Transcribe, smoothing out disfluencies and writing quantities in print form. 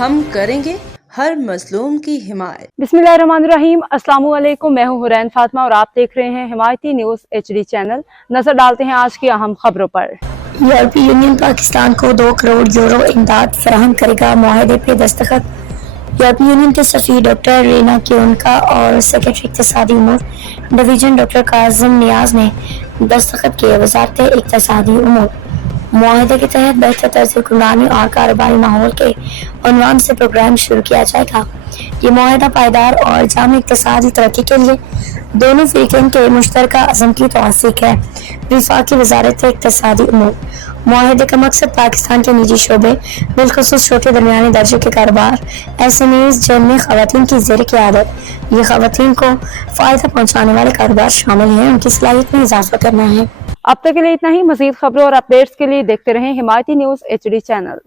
हम करेंगे हर मजलूम की हिमायत। बिस्मिल्लाहिर्रहमानिर्रहीम। अस्सलाम वालेकुम। मैं हूं हुरैन फातिमा और आप देख रहे हैं हिमायती न्यूज़ HD चैनल। नजर डालते हैं आज की अहम खबरों पर। यूरोपीय यूनियन पाकिस्तान को 2 करोड़ यूरो इमदाद फराहम करेगा, मुआहदे पे दस्तखत। यूरोपीय यूनियन के सफीर डॉक्टर रीना क्योनका और सेक्रेटरी इक़्तिसादी उमूर डिवीजन डॉक्टर काज़िम नियाज ने दस्तखत किए। वज़ारत इक़्तिसादी उमूर मुआहदे के तहत बेहतर तर्ज़ हुक्मरानी और कारोबारी माहौल के उन्वान से प्रोग्राम शुरू किया जाएगा। ये मुआहदा पायदार और जामी इक़्तिसादी तरक्की के लिए दोनों फ़रीक़ैन के मुश्तरका अज़म की तौसीक़ है। वफाकी वज़ारत इक़्तिसादी उमूर मुआहदे का मकसद पाकिस्तान के निजी शोबे, बिलखुसूस छोटे दरमियाने दर्जे के कारोबार, SMEs जिनमें ख़वातीन की ज़ेर क़यादत ये ख़वातीन को फ़ायदा पहुँचाने वाले कारोबार शामिल हैं, उनकी सलाहियत में इजाफ़ा करना है। अब तक के लिए इतना ही। मज़ीद खबरों और अपडेट्स के लिए देखते रहें हिमायती न्यूज़ HD चैनल।